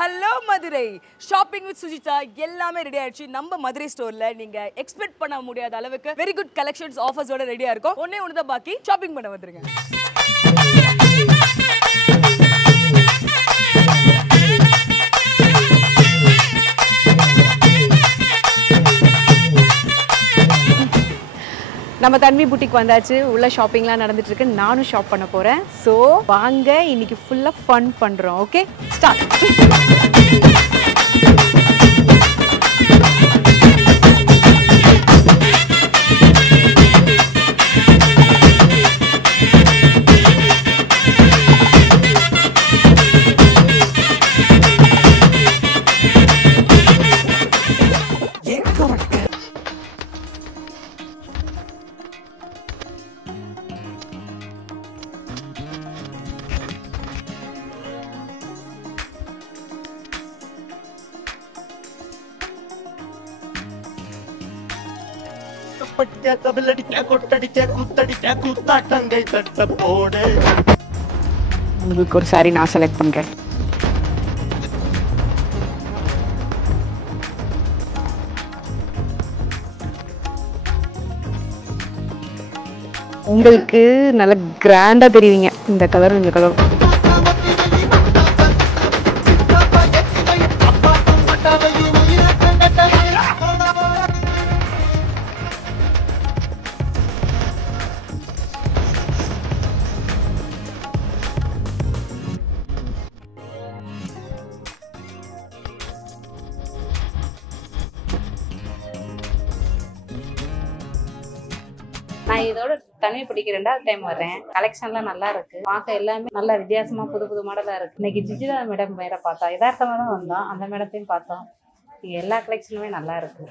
Hello Madurai. Shopping with Sujita எல்லாமே ready ஆயிடுச்சு. நம்ம மதுரை ஸ்டோர்ல நீங்க எக்ஸ்பெக்ட் பண்ண முடியாத அளவுக்கு வெரி குட் கலெக்ஷன்ஸ் ஆஃபர்ஸோட ரெடியா இருக்கும். ஒண்ணே தான் பாக்கி ஷாப்பிங் பண்ண வந்துருங்க. நம்ம தன்வி புட்டிக் வந்தாச்சு. உள்ள ஷாப்பிங்லாம் நடந்துட்டு இருக்கு. நானும் ஷாப் பண்ண போறேன். சோ வாங்க இன்னைக்கு ஃபுல்லா ஃபன் பண்றோம். Okay start. உங்களுக்கு ஒரு சாரி நான் செலக்ட் பண்றேன். உங்களுக்கு நல்ல கிராண்டா தெரியுவீங்க இந்த கலர். இந்த கலர் நான் இதோட தனிமை பிடிக்க 2வது டைம் வர்றேன். கலெக்ஷன்லாம் நல்லா இருக்கு. பார்க்க எல்லாமே நல்லா வித்தியாசமா புது புது மாடலா இருக்கு. இன்னைக்கு ஜிஜிதா மேடம் வேற பார்த்தோம். யதார்த்தமா தான் வந்தோம். அந்த மேடத்தையும் பார்த்தோம். எல்லா கலெக்ஷனுமே நல்லா இருக்கு.